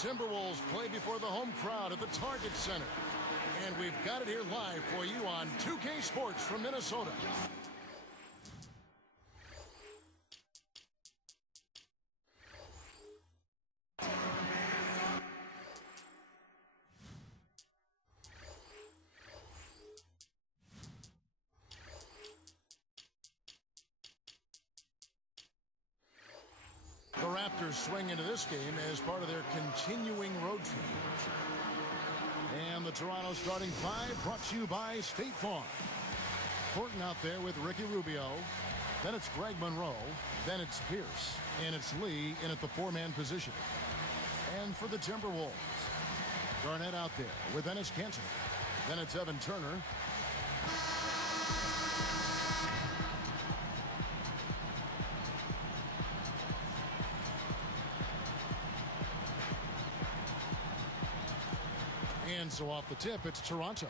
Timberwolves play before the home crowd at the Target Center. And we've got it here live for you on 2K Sports from Minnesota. The Raptors swing into this game as part of their continuing road trip. And the Toronto starting five brought to you by State Farm. Thornton out there with Ricky Rubio. Then it's Greg Monroe. Then it's Pierce. And it's Lee in at the four-man position. And for the Timberwolves, Garnett out there with Enes Kanter. Then it's Evan Turner. And so off the tip, it's Toronto.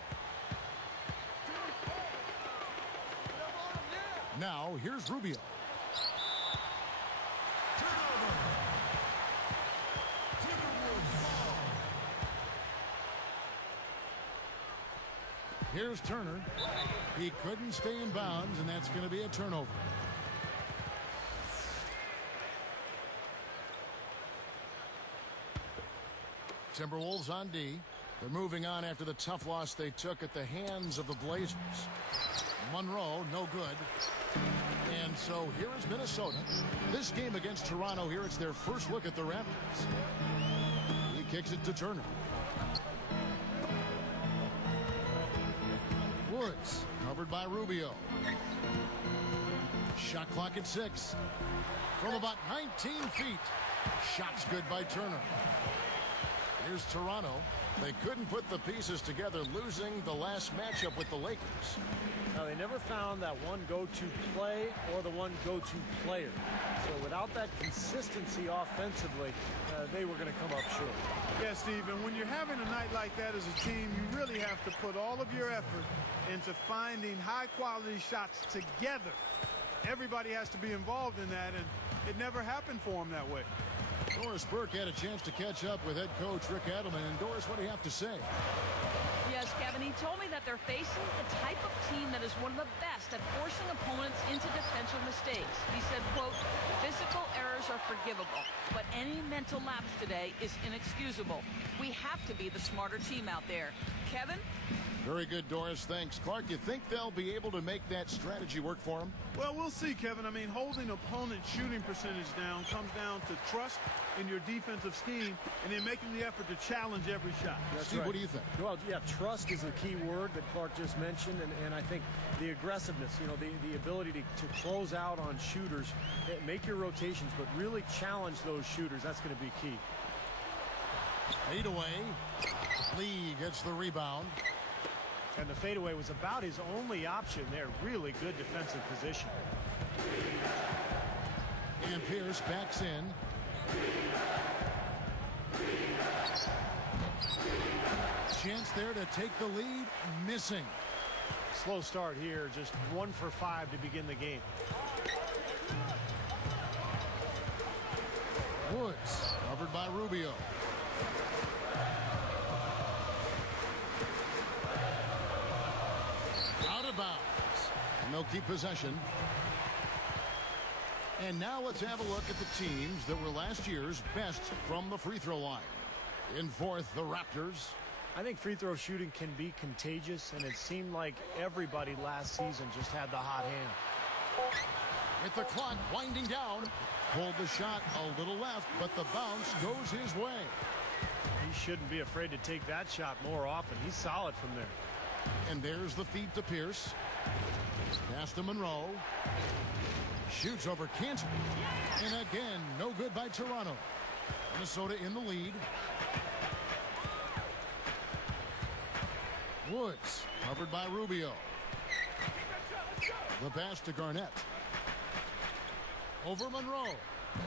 Now, here's Rubio. Here's Turner. He couldn't stay in bounds, and that's going to be a turnover. Timberwolves on D. They're moving on after the tough loss they took at the hands of the Blazers. Monroe, no good. And so here is Minnesota. This game against Toronto here, it's their first look at the Raptors. He kicks it to Turner. Woods, covered by Rubio. Shot clock at 6. From about 19 feet. Shot's good by Turner. Here's Toronto. They couldn't put the pieces together, losing the last matchup with the Lakers. Now, they never found that one go-to play or the one go-to player. So without that consistency offensively, they were going to come up short. Yeah, Steve, and when you're having a night like that as a team, you really have to put all of your effort into finding high-quality shots together. Everybody has to be involved in that, and it never happened for them that way. Doris Burke had a chance to catch up with head coach Rick Adelman. And Doris, what do you have to say? Yes, Kevin, he told me that they're facing the type of team that is one of the best at forcing opponents into defensive mistakes. He said, quote, physical errors are forgivable, but any mental lapse today is inexcusable. We have to be the smarter team out there. Kevin? Very good, Doris. Thanks. Clark, you think they'll be able to make that strategy work for them? Well, we'll see, Kevin. I mean, holding opponent shooting percentage down comes down to trust in your defensive scheme and then making the effort to challenge every shot. That's Steve, right. What do you think? Well, yeah, trust is a key word that Clark just mentioned, and I think the aggressiveness, you know, the ability to close out on shooters, make your rotations, but really challenge those shooters. That's going to be key. Fadeaway. Lee gets the rebound. And the fadeaway was about his only option there. Really good defensive position. And Pierce backs in. Chance there to take the lead. Missing. Slow start here. Just 1 for 5 to begin the game. Woods covered by Rubio. Out of bounds. And they'll keep possession. And now let's have a look at the teams that were last year's best from the free throw line. In fourth, the Raptors. I think free throw shooting can be contagious, and it seemed like everybody last season just had the hot hand. With the clock winding down, pulled the shot a little left, but the bounce goes his way. He shouldn't be afraid to take that shot more often. He's solid from there. And there's the feed to Pierce. Pass to Monroe. Shoots over Kanter. And again, no good by Toronto. Minnesota in the lead. Woods covered by Rubio. The pass to Garnett. Over Monroe.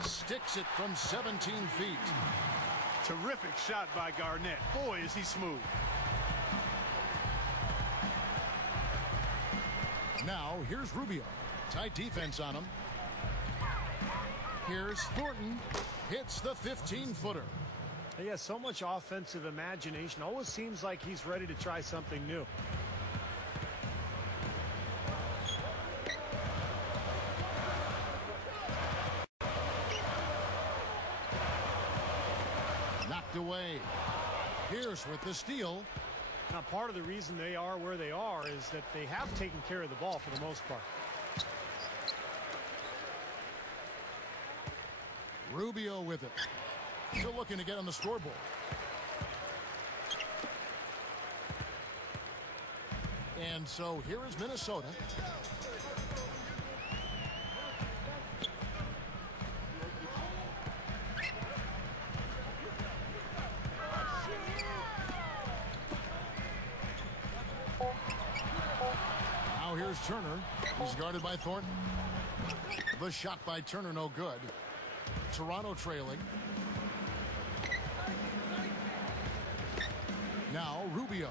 Sticks it from 17 feet. Terrific shot by Garnett. Boy, is he smooth. Now, here's Rubio. Tight defense on him. Here's Thornton. Hits the 15-footer. He has so much offensive imagination. Always seems like he's ready to try something new. Knocked away. Pierce with the steal. Now, part of the reason they are where they are is that they have taken care of the ball for the most part. Rubio with it. Still looking to get on the scoreboard. And so here is Minnesota. Now here's Turner. He's guarded by Thornton. The shot by Turner, no good. Toronto trailing. Now Rubio.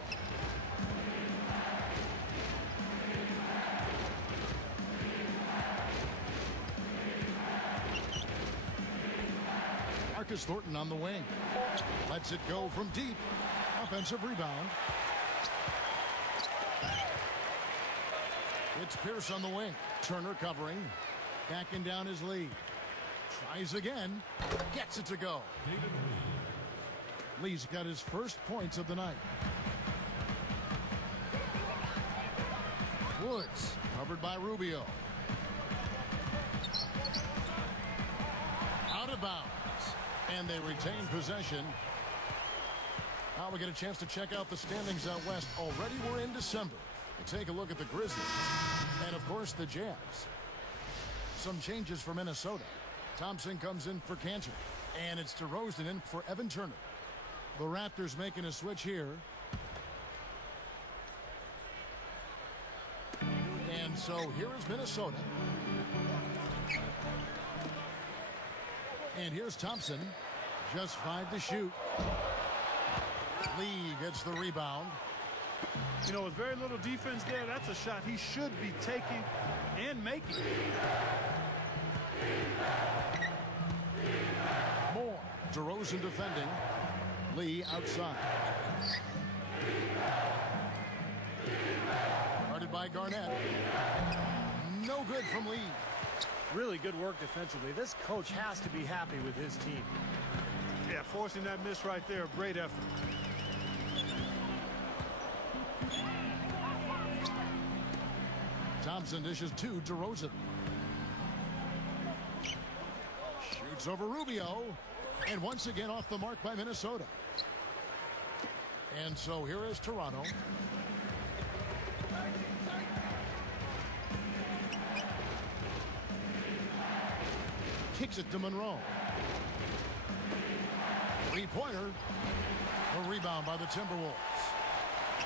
Marcus Thornton on the wing. Lets it go from deep. Offensive rebound. It's Pierce on the wing. Turner covering. Backing down his lead. Tries again. Gets it to go. Lee's got his first points of the night. Woods covered by Rubio. Out of bounds. And they retain possession. Now we get a chance to check out the standings out west. Already we're in December. We'll take a look at the Grizzlies. And of course the Jazz. Some changes for Minnesota. Thompson comes in for Cantor. And it's DeRozan in for Evan Turner. The Raptors making a switch here. And so here is Minnesota. And here's Thompson. Just 5 to shoot. Lee gets the rebound. You know, with very little defense there, that's a shot he should be taking and making. More. DeRozan defending. Lee outside. Guarded by Garnett. No good from Lee. Really good work defensively. This coach has to be happy with his team. Yeah, forcing that miss right there, great effort. Thompson dishes to DeRozan. Shoots over Rubio. And once again off the mark by Minnesota. And so here is Toronto. Kicks it to Monroe. Three-pointer. A rebound by the Timberwolves.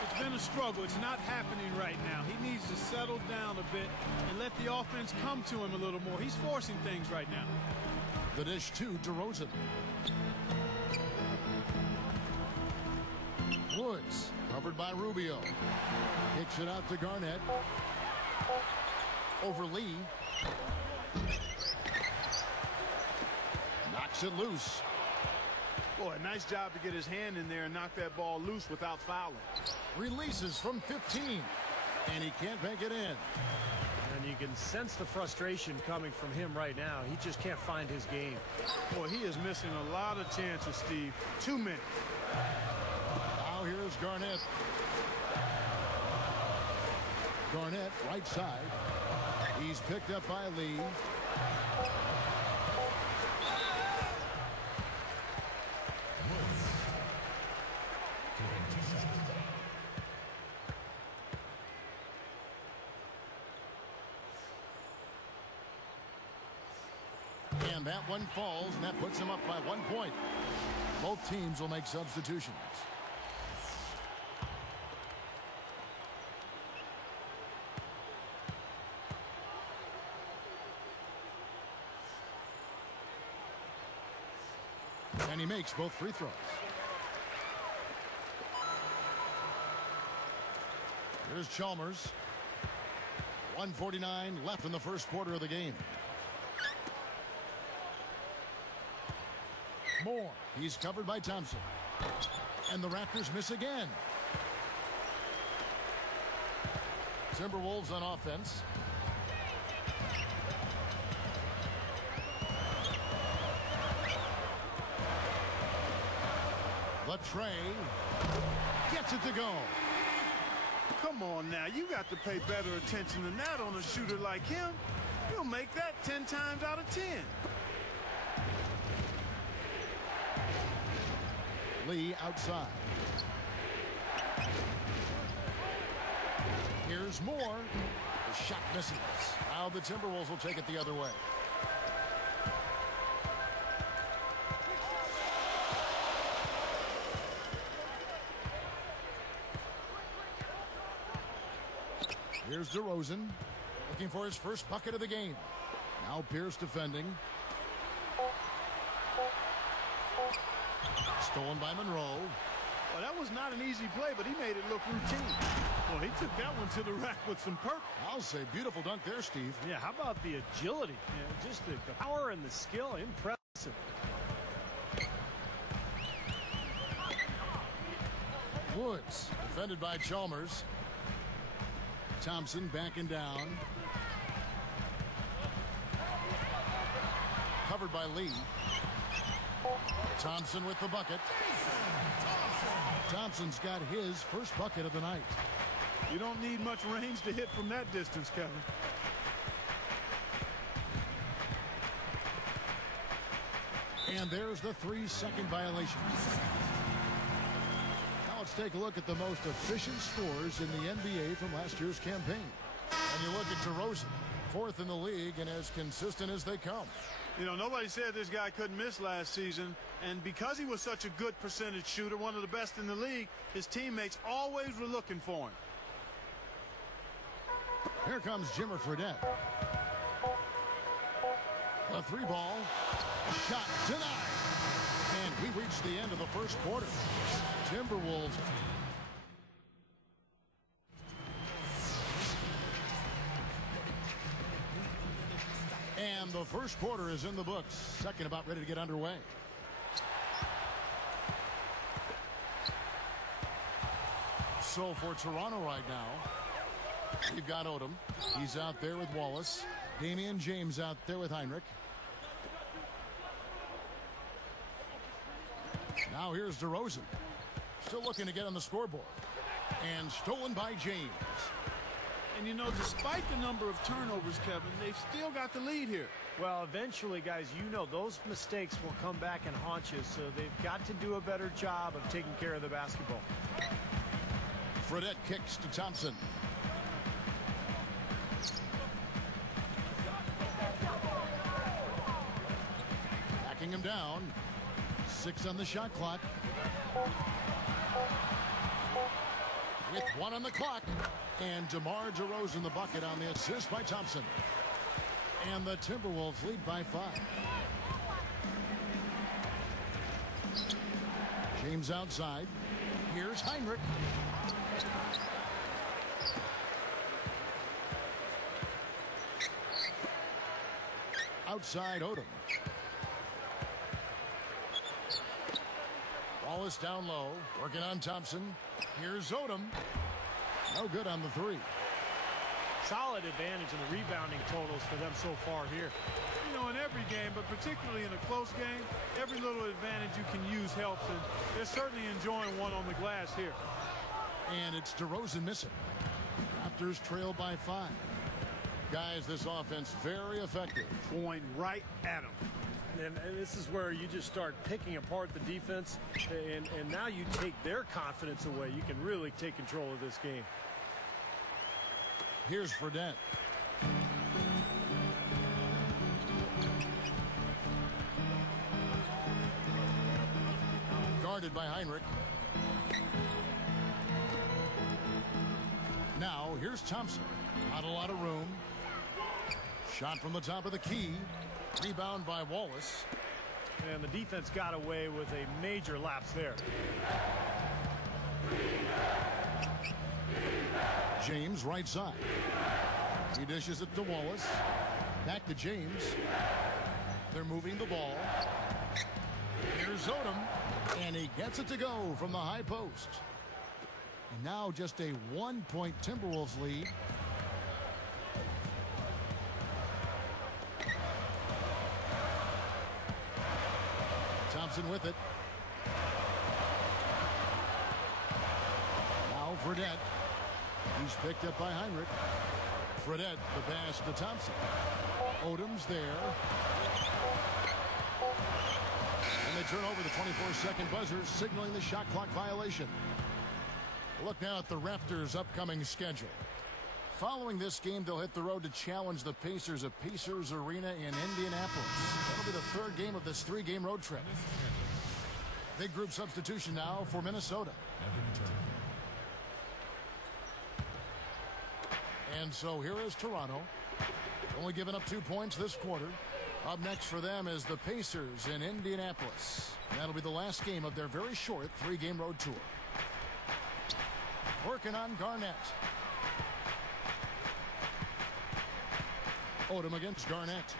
It's been a struggle. It's not happening right now. He needs to settle down a bit and let the offense come to him a little more. He's forcing things right now. The dish to DeRozan. Woods covered by Rubio. Kicks it out to Garnett. Over Lee. Knocks it loose. Boy, nice job to get his hand in there and knock that ball loose without fouling. Releases from 15. And he can't make it in. And you can sense the frustration coming from him right now. He just can't find his game. Boy, he is missing a lot of chances, Steve. Too many. Now here's Garnett. Garnett, right side. He's picked up by Lee. And that one falls, and that puts him up by 1 point. Both teams will make substitutions. And he makes both free throws. Here's Chalmers. 1:49 left in the first quarter of the game. Moore. He's covered by Thompson. And the Raptors miss again. Timberwolves on offense. Latrey gets it to go. Come on now, you got to pay better attention than that on a shooter like him. He'll make that 10 times out of 10. Lee outside. Here's Moore. The shot misses. Now the Timberwolves will take it the other way. Here's DeRozan, looking for his first bucket of the game. Now Pierce defending. Stolen by Monroe. Well, that was not an easy play, but he made it look routine. Well, he took that one to the rack with some purpose. I'll say beautiful dunk there, Steve. Yeah, how about the agility? Yeah, just the power and the skill. Impressive. Woods, defended by Chalmers. Thompson backing down. Covered by Lee. Thompson with the bucket. Thompson's got his first bucket of the night. You don't need much range to hit from that distance, Kevin. And there's the 3-second violation. Now let's take a look at the most efficient scorers in the NBA from last year's campaign. And you look at DeRozan, 4th in the league and as consistent as they come. You know, nobody said this guy couldn't miss last season, and because he was such a good percentage shooter, one of the best in the league, his teammates always were looking for him. Here comes Jimmer Fredette. A 3-ball. Shot denied. And we reach the end of the first quarter. Timberwolves. And the first quarter is in the books. Second about ready to get underway. So for Toronto right now, we've got Odom. He's out there with Wallace. Damian James out there with Heinrich. Now here's DeRozan. Still looking to get on the scoreboard. And stolen by James. And you know, despite the number of turnovers, Kevin, they've still got the lead here. Well, eventually, guys, you know those mistakes will come back and haunt you, so they've got to do a better job of taking care of the basketball. Fredette kicks to Thompson. Backing him down. 6 on the shot clock. With 1 on the clock. And DeMar DeRozan the bucket on the assist by Thompson. And the Timberwolves lead by 5. James outside. Here's Heinrich. Outside Odom. Wallace down low. Working on Thompson. Here's Odom. No good on the 3. Solid advantage in the rebounding totals for them so far here. You know, in every game, but particularly in a close game, every little advantage you can use helps, and they're certainly enjoying one on the glass here. And it's DeRozan missing. Raptors trail by 5. Guys, this offense very effective. Going right at them. And this is where you just start picking apart the defense, and now you take their confidence away. You can really take control of this game. Here's Fredette. Guarded by Heinrich. Now here's Thompson. Not a lot of room. Shot from the top of the key. Rebound by Wallace. And the defense got away with a major lapse there. James right side. He dishes it to Wallace. Back to James. They're moving the ball. Here's Odom, and he gets it to go from the high post. And now just a 1-point Timberwolves lead. Thompson with it. Now Fredette. He's picked up by Heinrich. Fredette, the pass to Thompson. Odom's there. And they turn over the 24-second buzzer, signaling the shot clock violation. Look now at the Raptors' upcoming schedule. Following this game, they'll hit the road to challenge the Pacers at Pacers Arena in Indianapolis. That'll be the third game of this 3-game road trip. Big group substitution now for Minnesota. And so here is Toronto. Only giving up 2 points this quarter. Up next for them is the Pacers in Indianapolis. That'll be the last game of their very short 3-game road tour. Working on Garnett. Odom against Garnett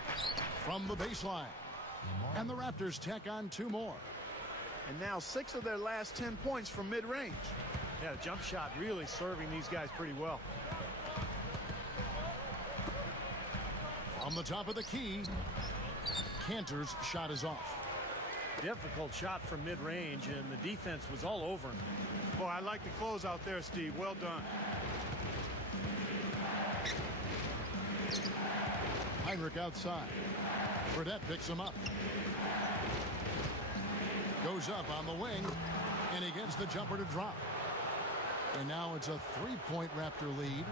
from the baseline. And the Raptors tack on 2 more. And now 6 of their last 10 points from mid-range. Yeah, the jump shot really serving these guys pretty well. On the top of the key, Cantor's shot is off. Difficult shot from mid-range, and the defense was all over him. Boy, I like the close out there, Steve. Well done. Heinrich outside. Fredette picks him up. Goes up on the wing, and he gets the jumper to drop. And now it's a 3-point Raptor lead.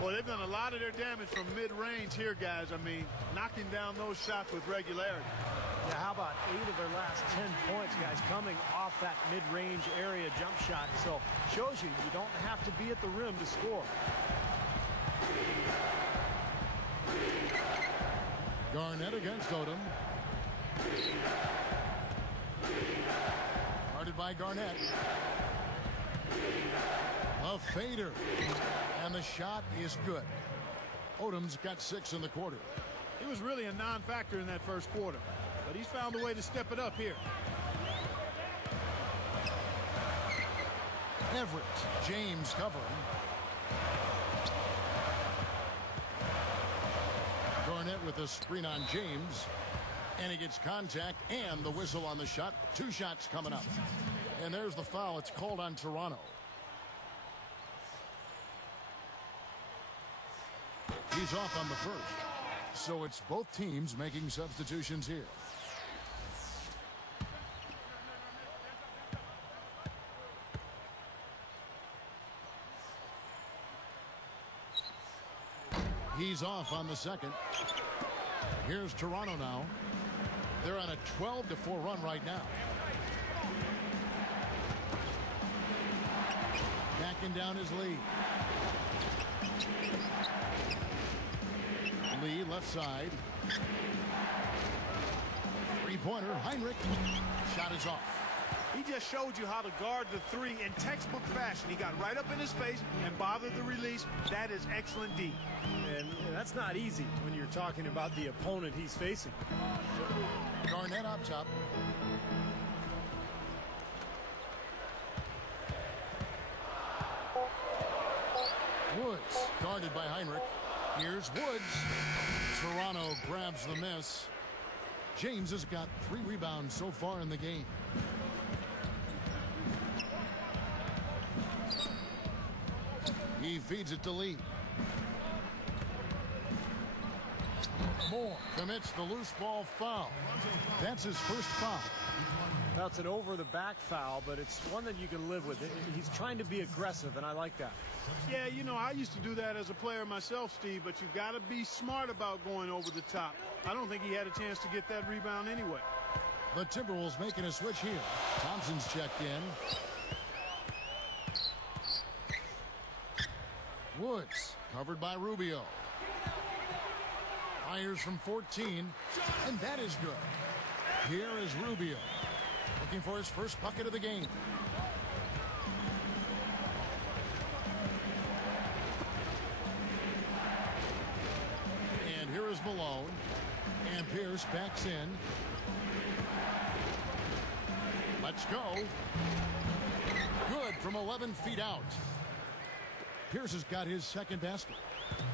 Well, they've done a lot of their damage from mid-range here, guys. I mean, knocking down those shots with regularity. Yeah, how about 8 of their last 10 points, guys, coming off that mid-range area jump shot. So, shows you don't have to be at the rim to score. Garnett against Odom. Guarded by Garnett. A fader. And the shot is good. Odom's got 6 in the quarter. He was really a non-factor in that first quarter, but he's found a way to step it up here. Everett. James covering. Garnett with a screen on James. And he gets contact and the whistle on the shot. 2 shots coming up. And there's the foul. It's called on Toronto. He's off on the first. So it's both teams making substitutions here. He's off on the second. Here's Toronto now. They're on a 12-4 run right now. Backing down his lead. Lee left side. 3-pointer. Heinrich. Shot is off. He just showed you how to guard the 3 in textbook fashion. He got right up in his face and bothered the release. That is excellent D. And that's not easy when you're talking about the opponent he's facing. Garnett up top. Woods guarded by Heinrich. Here's Woods. Toronto grabs the miss. James has got 3 rebounds so far in the game. He feeds it to Lee. Moore commits the loose ball foul. That's his first foul. That's an over-the-back foul, but it's one that you can live with. He's trying to be aggressive, and I like that. Yeah, you know, I used to do that as a player myself, Steve, but you've got to be smart about going over the top. I don't think he had a chance to get that rebound anyway. The Timberwolves making a switch here. Thompson's checked in. Woods covered by Rubio. Fires from 14, and that is good. Here is Rubio looking for his first bucket of the game. And here is Malone. And Pierce backs in. Let's go. Good from 11 feet out. Pierce has got his second basket.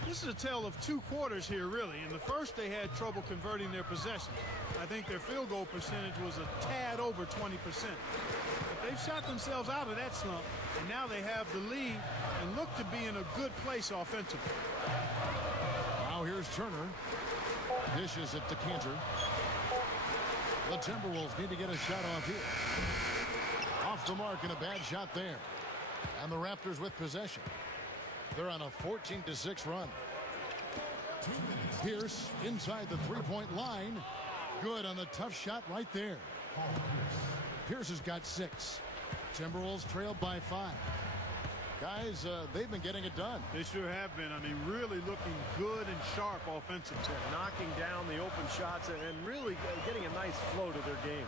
This is a tale of two quarters here, really. In the first, they had trouble converting their possessions. I think their field goal percentage was a tad over 20%. But they've shot themselves out of that slump, and now they have the lead and look to be in a good place offensively. Now here's Turner. Dishes it to Cantor. The Timberwolves need to get a shot off here. Off the mark and a bad shot there. And the Raptors with possession. They're on a 14-6 run. Pierce inside the three-point line. Good on the tough shot right there. Pierce has got 6. Timberwolves trailed by 5. Guys, they've been getting it done. They sure have been. I mean, really looking good and sharp offensively. Knocking down the open shots and really getting a nice flow to their game.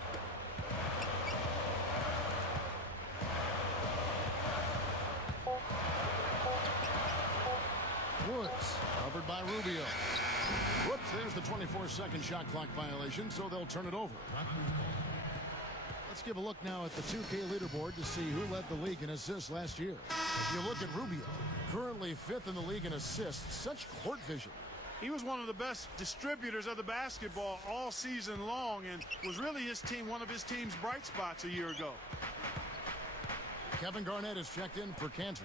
Woods covered by Rubio. Whoops, there's the 24-second shot clock violation, so they'll turn it over. Let's give a look now at the 2K leaderboard to see who led the league in assists last year. If you look at Rubio, currently 5th in the league in assists. Such court vision. He was one of the best distributors of the basketball all season long and was really one of his team's bright spots a year ago. Kevin Garnett is checked in for Cantor.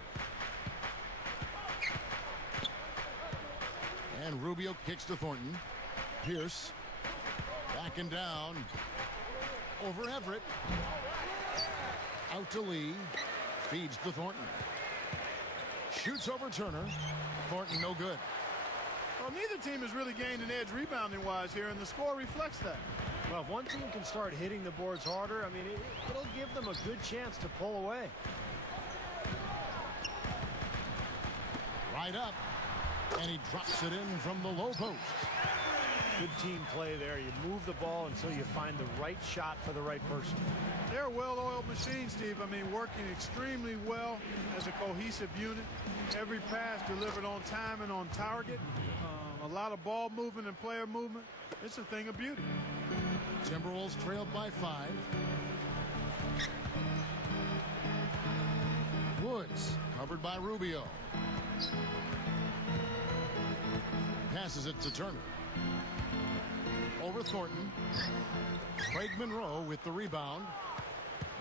And Rubio kicks to Thornton. Pierce backing down over Everett. Out to Lee. Feeds to Thornton. Shoots over Turner. Thornton no good. Well, neither team has really gained an edge rebounding-wise here, and the score reflects that. Well, if one team can start hitting the boards harder, I mean, it'll give them a good chance to pull away. Right up. And he drops it in from the low post. Good team play there. You move the ball until you find the right shot for the right person. They're a well-oiled machine, Steve. I mean, working extremely well as a cohesive unit. Every pass delivered on time and on target. A lot of ball movement and player movement. It's a thing of beauty. Timberwolves trailed by 5. Woods covered by Rubio. Passes it to Turner. Over Thornton. Craig Monroe with the rebound.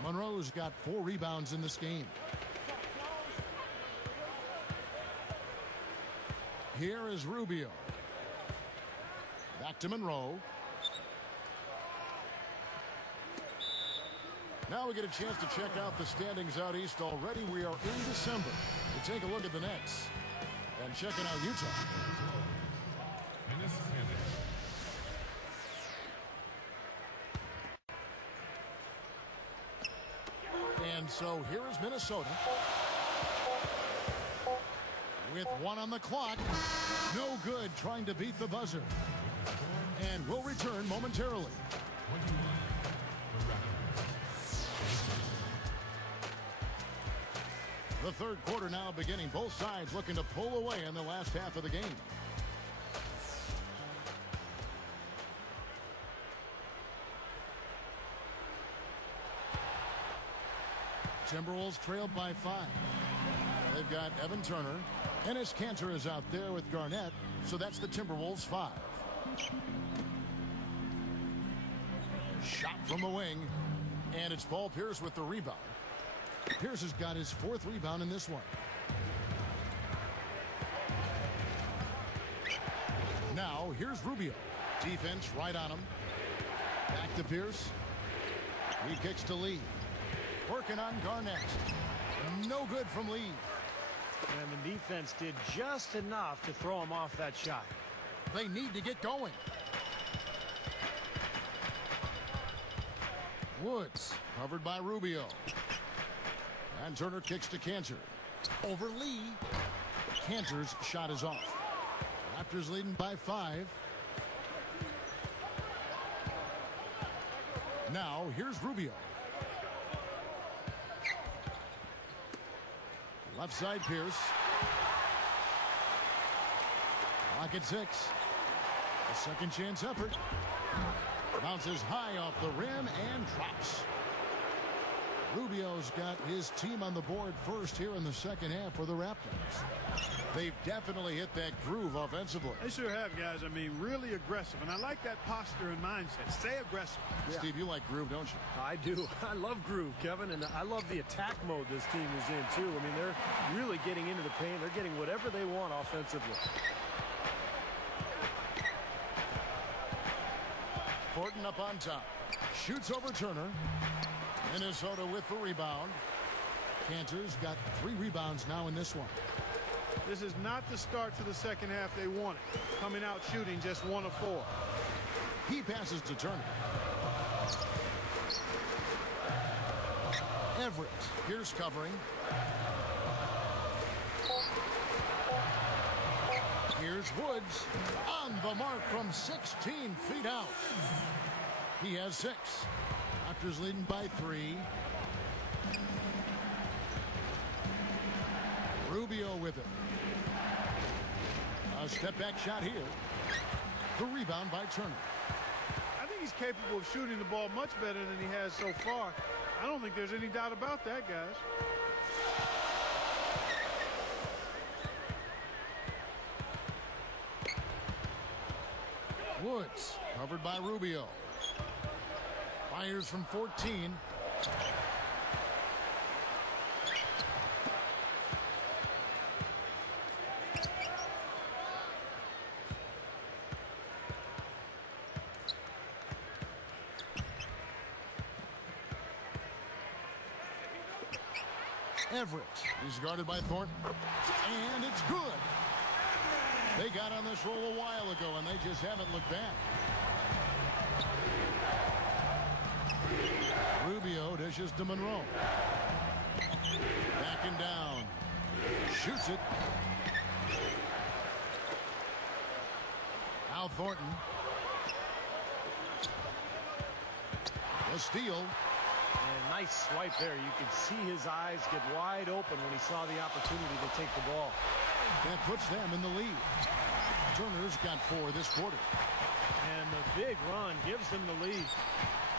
Monroe's got 4 rebounds in this game. Here is Rubio. Back to Monroe. Now we get a chance to check out the standings out east already. We are in December. To take a look at the Nets. And checking out Utah. And so here is Minnesota. With 1 on the clock. No good trying to beat the buzzer. And we'll return momentarily. The third quarter now beginning. Both sides looking to pull away in the last half of the game. Timberwolves trailed by 5. They've got Evan Turner. Enes Kanter is out there with Garnett. So that's the Timberwolves 5. Shot from the wing. And it's Paul Pierce with the rebound. Pierce has got his 4th rebound in this one. Now here's Rubio. Defense right on him. Back to Pierce. He kicks to Lee. Working on Garnett. No good from Lee. And the defense did just enough to throw him off that shot. They need to get going. Woods covered by Rubio. And Turner kicks to Cantor. Over Lee. Cantor's shot is off. Raptors leading by 5. Now here's Rubio. Left side Pierce. Clock at 6. A second chance effort. Bounces high off the rim and drops. Rubio's got his team on the board first here in the second half for the Raptors. They've definitely hit that groove offensively. They sure have, guys. I mean, really aggressive. And I like that posture and mindset. Stay aggressive. Yeah. Steve, you like groove, don't you? I do. I love groove, Kevin. And I love the attack mode this team is in, too. I mean, they're really getting into the paint. They're getting whatever they want offensively. Horton up on top. Shoots over Turner. Minnesota with the rebound. Cantor's got 3 rebounds now in this one. This is not the start to the second half they wanted. Coming out shooting just 1 of 4. He passes to Turner. Everett. Here's covering. Here's Woods. On the mark from 16 feet out. He has 6. Raptors leading by 3. Rubio with it. A step back shot here. The rebound by Turner. I think he's capable of shooting the ball much better than he has so far. I don't think there's any doubt about that, guys. Woods covered by Rubio. Fires from 14. Everett is guarded by Thornton. And it's good. They got on this roll a while ago, and they just haven't looked back. Rubio dishes to Monroe. Backing down. Shoots it. Now Thornton. The steal. And a nice swipe there. You could see his eyes get wide open when he saw the opportunity to take the ball. That puts them in the lead. Turner's got 4 this quarter. And the big run gives them the lead.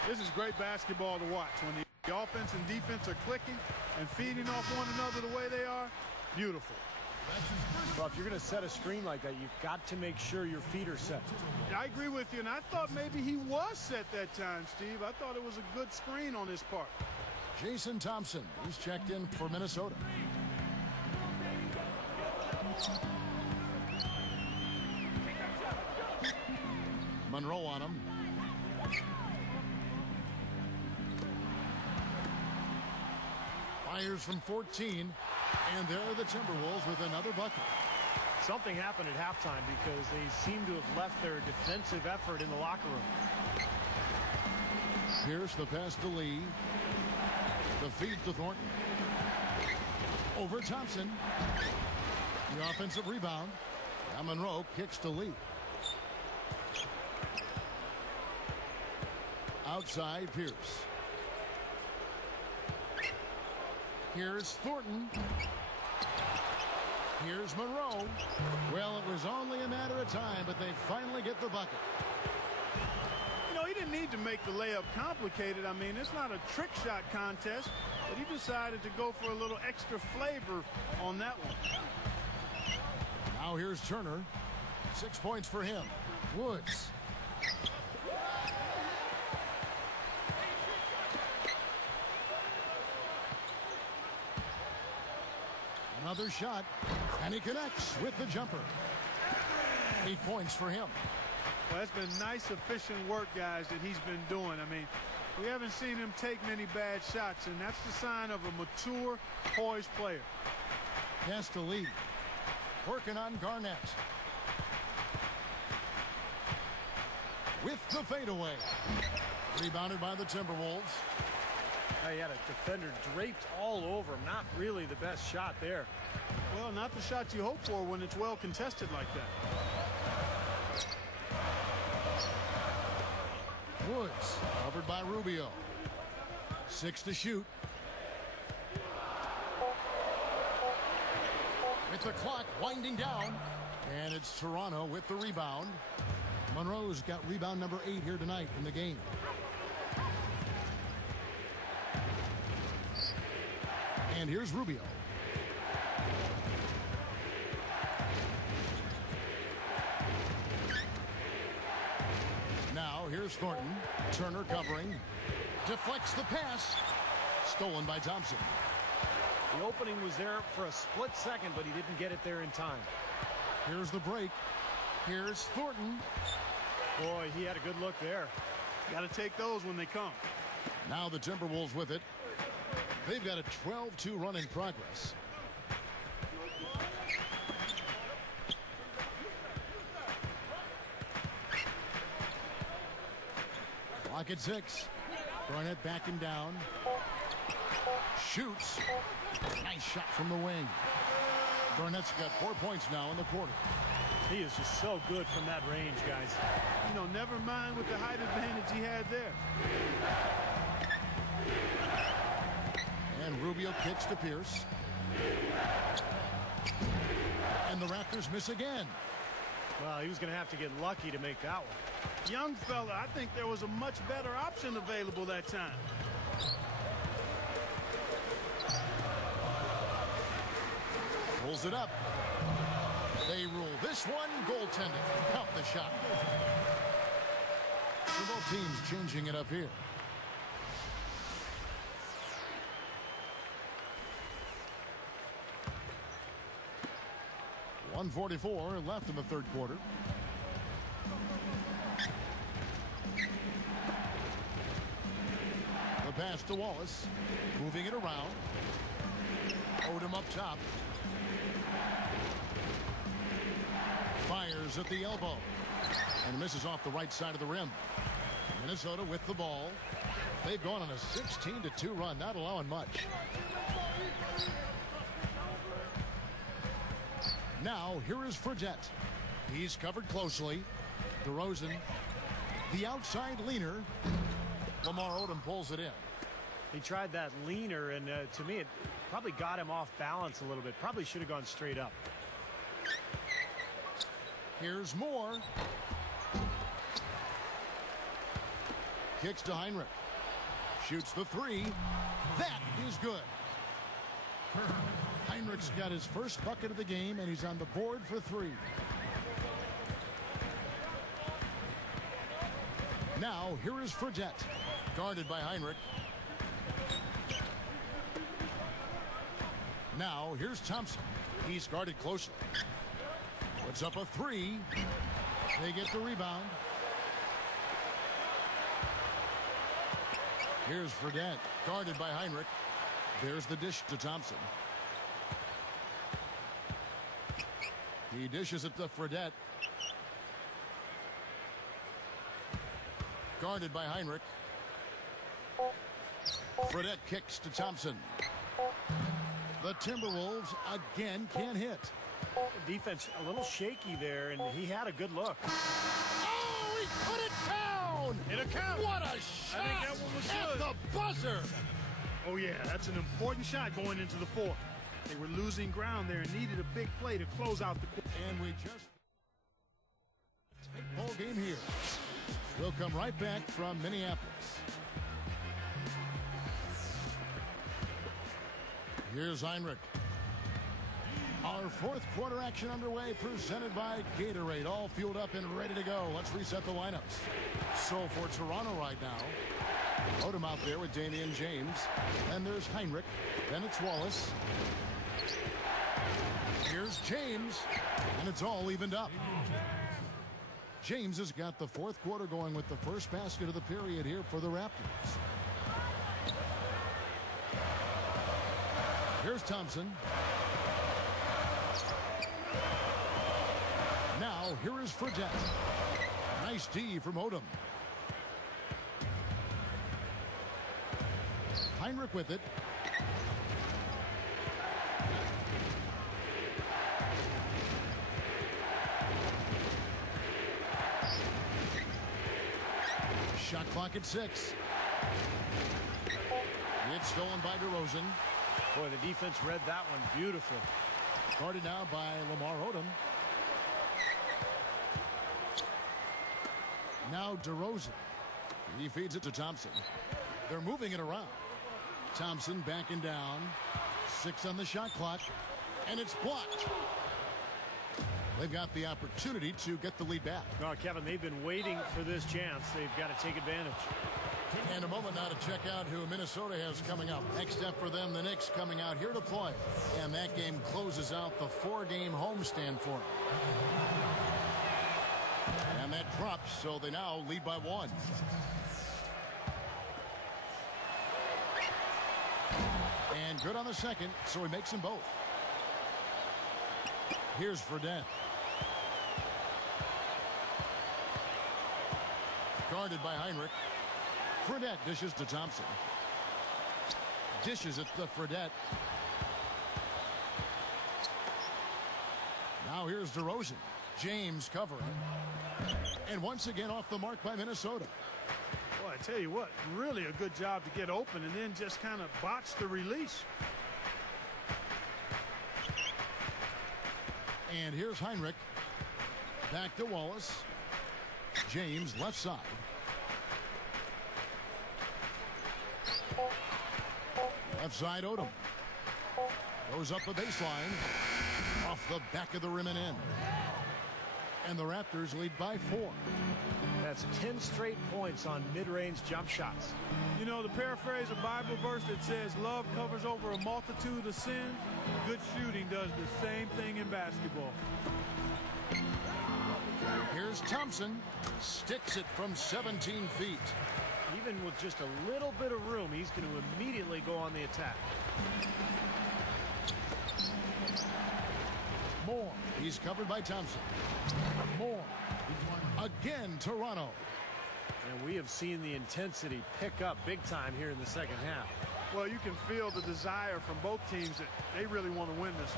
This is great basketball to watch. When the offense and defense are clicking and feeding off one another the way they are, beautiful. Well, if you're going to set a screen like that, you've got to make sure your feet are set. I agree with you, and I thought maybe he was set that time, Steve. I thought it was a good screen on his part. Jason Thompson, he's checked in for Minnesota. Monroe on him. Fires from 14, and there are the Timberwolves with another bucket. Something happened at halftime because they seem to have left their defensive effort in the locker room. Here's the pass to Lee. The feed to Thornton. Over Thompson. The offensive rebound. Now Monroe kicks to Lee. Outside Pierce. Here's Thornton. Here's Monroe. Well, it was only a matter of time, but they finally get the bucket. You know, he didn't need to make the layup complicated. I mean, it's not a trick shot contest, but he decided to go for a little extra flavor on that one. Now here's Turner. 6 points for him. Woods. Another shot, and he connects with the jumper. 8 points for him. Well, that's been nice, efficient work, guys, that he's been doing. I mean, we haven't seen him take many bad shots, and that's the sign of a mature, poised player. Pass to Lee. Working on Garnett. With the fadeaway. Rebounded by the Timberwolves. He had a defender draped all over him. Not really the best shot there. Well, not the shot you hope for when it's well contested like that. Woods covered by Rubio. 6 to shoot. With the clock winding down. And it's Toronto with the rebound. Monroe's got rebound number 8 here tonight in the game. And here's Rubio. Now here's Thornton. Turner covering. Deflects the pass. Stolen by Thompson. The opening was there for a split second, but he didn't get it there in time. Here's the break. Here's Thornton. Boy, he had a good look there. Got to take those when they come. Now the Timberwolves with it. They've got a 12-2 run in progress. Clock at 6. Garnett backing down. Shoots. Nice shot from the wing. Garnett's got 4 points now in the quarter. He is just so good from that range, guys. You know, never mind with the height advantage he had there. And Rubio kicks to Pierce. And the Raptors miss again. Well, he was going to have to get lucky to make that one. Young fella, I think there was a much better option available that time. Pulls it up. They rule this one goaltending. Count the shot. So both teams changing it up here. .144 left in the third quarter. The pass to Wallace. Moving it around. Odom up top. Fires at the elbow. And misses off the right side of the rim. Minnesota with the ball. They've gone on a 16-2 run, not allowing much. Now, here is Fredette. He's covered closely. DeRozan, the outside leaner. Lamar Odom pulls it in. He tried that leaner, and to me, it probably got him off balance a little bit. Probably should have gone straight up. Here's Moore. Kicks to Heinrich. Shoots the three. That is good. Heinrich's got his first bucket of the game, and he's on the board for three. Now, here is Fredette. Guarded by Heinrich. Now, here's Thompson. He's guarded closely. Puts up a three. They get the rebound. Here's Fredette. Guarded by Heinrich. There's the dish to Thompson. He dishes it to Fredette. Guarded by Heinrich. Fredette kicks to Thompson. The Timberwolves again can't hit. Defense a little shaky there, and he had a good look. Oh, he put it down! It'll count. What a shot! I think that one was at good. The buzzer! Oh, yeah, that's an important shot going into the fourth. They were losing ground there and needed a big play to close out the quarter. And we just take ball game here. We'll come right back from Minneapolis. Here's Heinrich. Our fourth quarter action underway, presented by Gatorade. All fueled up and ready to go. Let's reset the lineups. So for Toronto right now, Odom out there with Damian James. Then there's Heinrich. Then it's Wallace. Here's James. And it's all evened up. James has got the fourth quarter going with the first basket of the period here for the Raptors. Here's Thompson. Now, here is Fredette. Nice D from Odom. Heinrich with it. Shot clock at 6. It's stolen by DeRozan. Boy, the defense read that one beautifully. Guarded now by Lamar Odom. Now DeRozan. He feeds it to Thompson. They're moving it around. Thompson backing down. 6 on the shot clock, and it's blocked. They've got the opportunity to get the lead back. Oh, Kevin, they've been waiting for this chance. They've got to take advantage. And a moment now to check out who Minnesota has coming up. Next up for them, the Knicks coming out here to play. And that game closes out the 4-game homestand for them. And that drops, so they now lead by 1. And good on the second, so he makes them both. Here's Fredette. Guarded by Heinrich. Fredette dishes to Thompson. Dishes it to Fredette. Now here's DeRozan. James covering. And once again off the mark by Minnesota. Well, I tell you what, really a good job to get open and then just kind of botch the release. And here's Heinrich. Back to Wallace. James left side. Left side Odom. Goes up the baseline. Off the back of the rim and in. And the Raptors lead by 4. That's 10 straight points on mid-range jump shots. You know, to paraphrase a Bible verse that says love covers over a multitude of sins, good shooting does the same thing in basketball. Here's Thompson. Sticks it from 17 feet. Even with just a little bit of room, he's going to immediately go on the attack. Moore. He's covered by Thompson. Moore. Again, Toronto. And we have seen the intensity pick up big time here in the second half. Well, you can feel the desire from both teams that they really want to win this.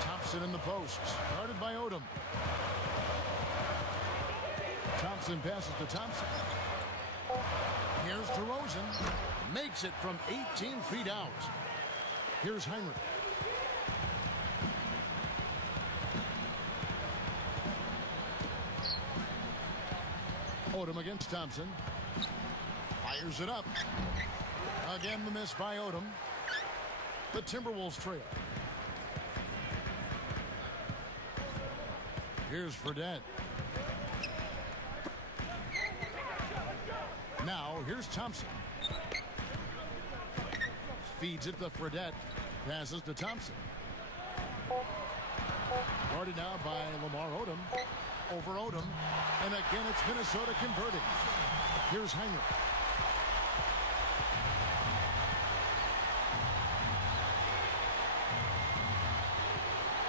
Thompson in the post. Guarded by Odom. Thompson passes to Thompson. Here's DeRozan. Makes it from 18 feet out. Here's Heinrich. Odom against Thompson. Fires it up. Again the miss by Odom. The Timberwolves trail. Here's Fredette. Now here's Thompson. Feeds it to Fredette. Passes to Thompson. Guarded now by Lamar Odom. Over Odom. And again it's Minnesota converting. Here's Heinrich.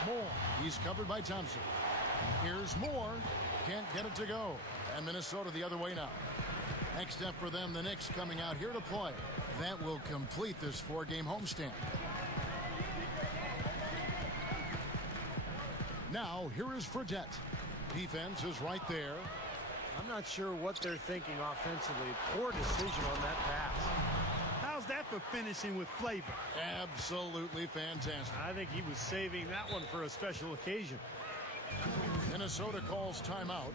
Moore. He's covered by Thompson. Here's Moore. Can't get it to go. And Minnesota the other way now. Next up for them, the Knicks coming out here to play. That will complete this 4-game homestand. Now, here is Fredette. Defense is right there. I'm not sure what they're thinking offensively. Poor decision on that pass. How's that for finishing with flavor? Absolutely fantastic. I think he was saving that one for a special occasion. Minnesota calls timeout.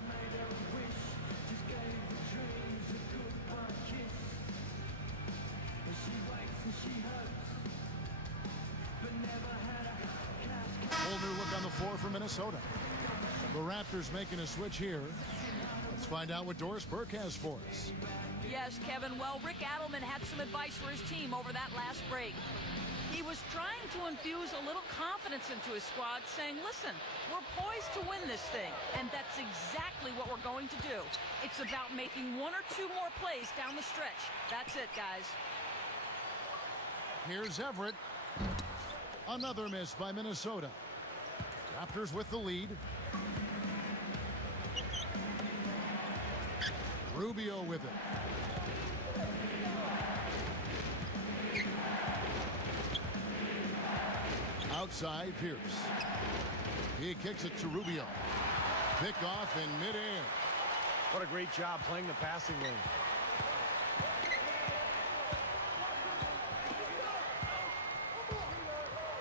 Whole new look on the floor for Minnesota. The Raptors making a switch here. Let's find out what Doris Burke has for us. Yes, Kevin. Well, Rick Adelman had some advice for his team over that last break. He was trying to infuse a little confidence into his squad, saying, listen, we're poised to win this thing, and that's exactly what we're going to do. It's about making 1 or 2 more plays down the stretch. That's it, guys. Here's Everett. Another miss by Minnesota. Raptors with the lead. Rubio with it. Outside Pierce. He kicks it to Rubio. Pick off in midair. What a great job playing the passing lane.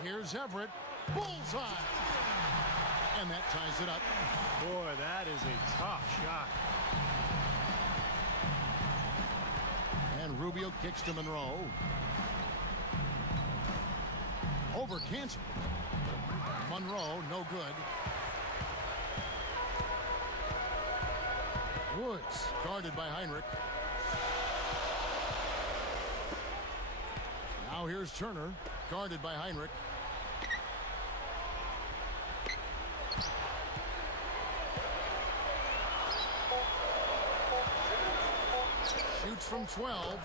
Here's Everett. Bullseye. And that ties it up. Boy, that is a tough shot. And Rubio kicks to Monroe. Over canceled. Monroe, no good. Woods, guarded by Heinrich. Now here's Turner, guarded by Heinrich. Shoots from 12,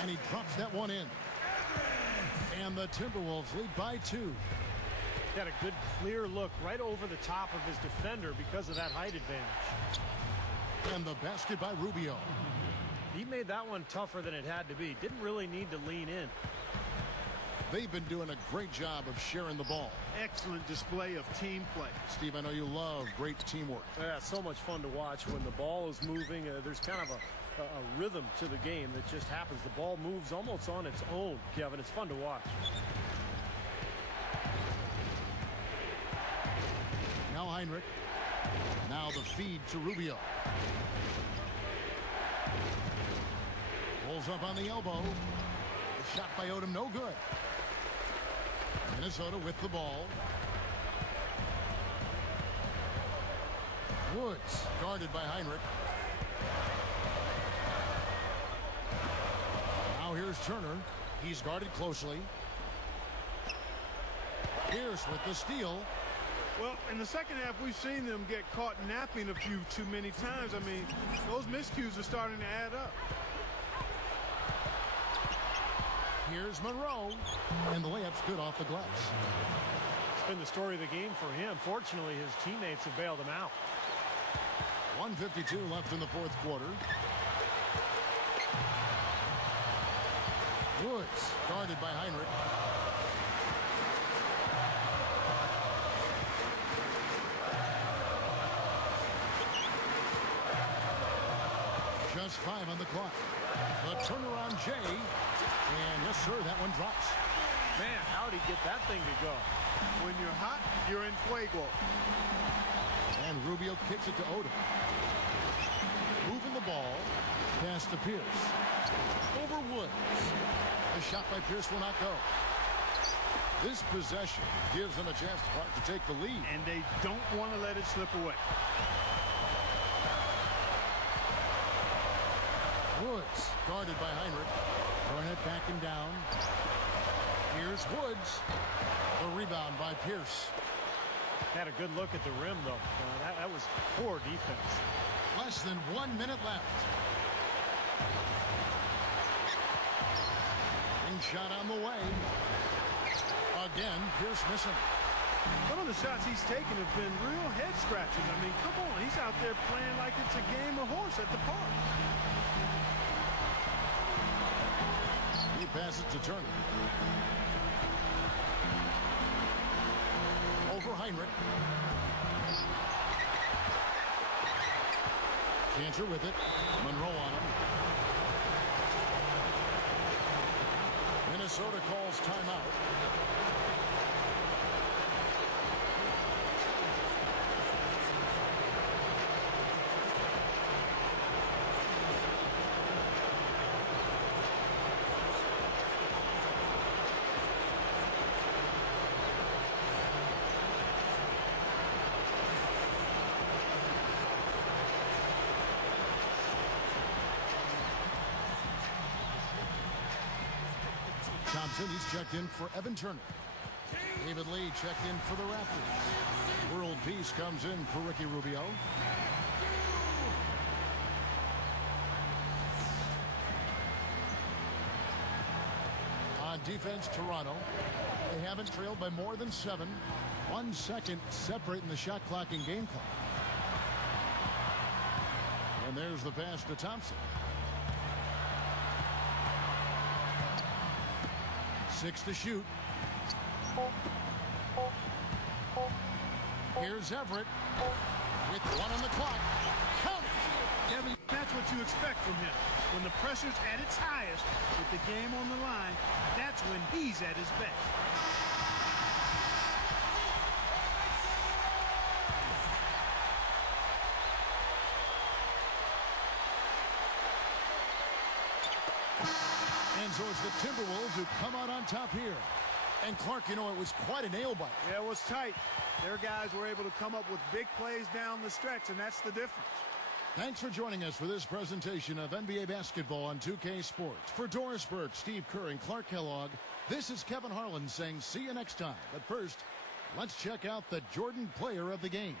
and he drops that one in. And the Timberwolves lead by 2. Got a good clear look right over the top of his defender because of that height advantage. And the basket by Rubio. He made that one tougher than it had to be. Didn't really need to lean in. They've been doing a great job of sharing the ball. Excellent display of team play. Steve, I know you love great teamwork. Yeah, so much fun to watch when the ball is moving. There's kind of a rhythm to the game that just happens. The ball moves almost on its own, Kevin. It's fun to watch. Now Heinrich. Now the feed to Rubio. Pulls up on the elbow. The shot by Odom, no good. Minnesota with the ball. Woods, guarded by Heinrich. Now here's Turner. He's guarded closely. Pierce with the steal. Well, in the second half, we've seen them get caught napping a few too many times. I mean, those miscues are starting to add up. Here's Monroe, and the layup's good off the glass. It's been the story of the game for him. Fortunately, his teammates have bailed him out. 1:52 left in the fourth quarter. Woods, guarded by Heinrich. Just 5 on the clock. The turnaround Jay. And yes, sir, that one drops. Man, how'd he get that thing to go? When you're hot, you're in fuego. And Rubio kicks it to Odom. Moving the ball. Pass to Pierce. Over Woods. The shot by Pierce will not go. This possession gives them a chance to take the lead. And they don't want to let it slip away. Woods, guarded by Heinrich. Barnett backing down. Here's Woods. The rebound by Pierce. Had a good look at the rim, though. That was poor defense. Less than 1 minute left. And shot on the way. Again, Pierce missing. Some of the shots he's taken have been real head scratchers. I mean, come on. He's out there playing like it's a game of horse at the park. He passes to Turner. Over Heinrich. Cantor with it. Monroe on him. Minnesota calls timeout. Thompson, he's checked in for Evan Turner. David Lee checked in for the Raptors. World Peace comes in for Ricky Rubio. On defense, Toronto. They haven't trailed by more than 7. 1 second separating the shot clock and game clock. And there's the pass to Thompson. 6 to shoot. Here's Everett with 1 on the clock. Count it! Kevin, that's what you expect from him. When the pressure's at its highest, with the game on the line, that's when he's at his best. so it's the Timberwolves who come out on top here. And Clark, you know, it was quite a nail biter. Yeah, it was tight. Their guys were able to come up with big plays down the stretch, and that's the difference. Thanks for joining us for this presentation of NBA basketball on 2K Sports. For Doris Burke, Steve Kerr, and Clark Kellogg, this is Kevin Harlan saying see you next time. But first, let's check out the Jordan player of the game.